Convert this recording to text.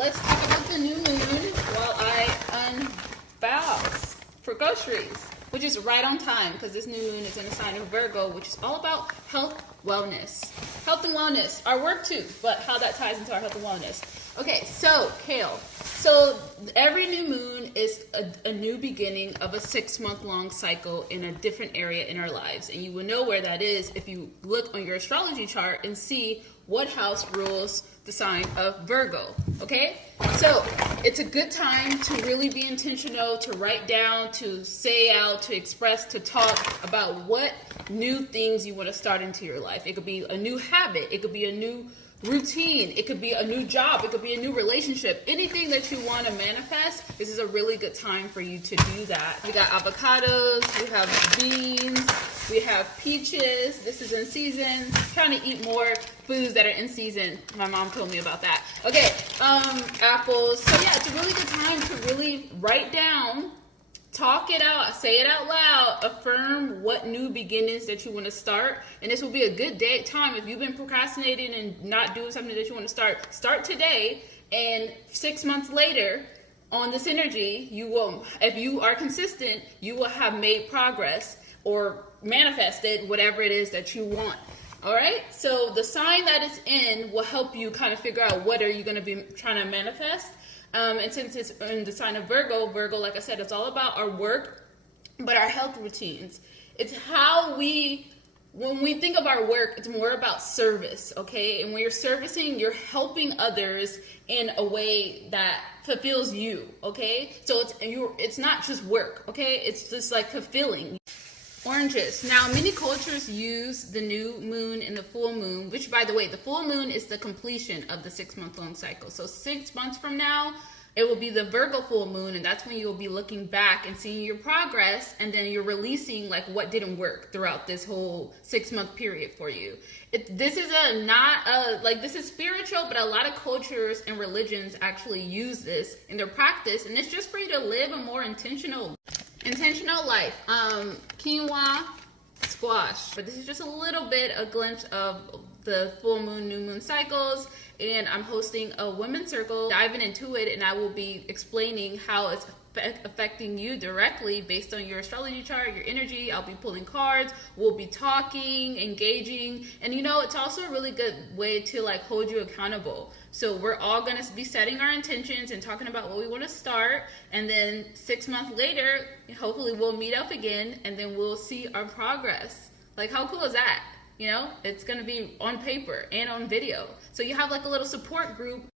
let's talk about the new moon while I unbounce for groceries, which is right on time because this new moon is in the sign of Virgo, which is all about health, wellness. Health and wellness, our work too, but how that ties into our health and wellness. Okay, so kale. So every new moon is a new beginning of a 6-month long cycle in a different area in our lives. And you will know where that is if you look on your astrology chart and see what house rules the sign of Virgo, okay? So it's a good time to really be intentional, to write down, to say out, to express, to talk about what new things you want to start into your life. It could be a new habit. It could be a new routine. It could be a new job. It could be a new relationship. Anything that you want to manifest, this is a really good time for you to do that. We got avocados, we have beans, we have peaches. This is in season. Trying to eat more foods that are in season. My mom told me about that. Okay, apples. So yeah, it's a really good time to really write down, talk it out, say it out loud, affirm what new beginnings that you want to start. And this will be a good time if you've been procrastinating and not doing something that you want to start today. And 6 months later, on this energy, you will, if you are consistent, you will have made progress or manifested whatever it is that you want. All right, so the sign that it's in will help you kind of figure out what are you going to be trying to manifest. And since it's in the sign of Virgo, like I said, it's all about our work, but our health routines. It's how when we think of our work, it's more about service, okay? And when you're servicing, you're helping others in a way that fulfills you, okay? So it's not just work, okay? It's just like fulfilling. Oranges. Now, many cultures use the new moon and the full moon, which, by the way, the full moon is the completion of the 6-month-long cycle. So 6 months from now, it will be the Virgo full moon, and that's when you'll be looking back and seeing your progress, and then you're releasing like what didn't work throughout this whole 6-month period for you. This is this is spiritual, but a lot of cultures and religions actually use this in their practice, and it's just for you to live a more intentional life. Quinoa, squash. But this is just a little bit, a glimpse of the full moon, new moon cycles. And I'm hosting a women's circle, diving into it, and I will be explaining how it's affecting you directly based on your astrology chart, your energy. I'll be pulling cards, we'll be talking, engaging, and it's also a really good way to like hold you accountable. So we're all going to be setting our intentions and talking about what we want to start, and then 6 months later, hopefully we'll meet up again, and then we'll see our progress. Like, how cool is that? It's going to be on paper and on video. So you have like a little support group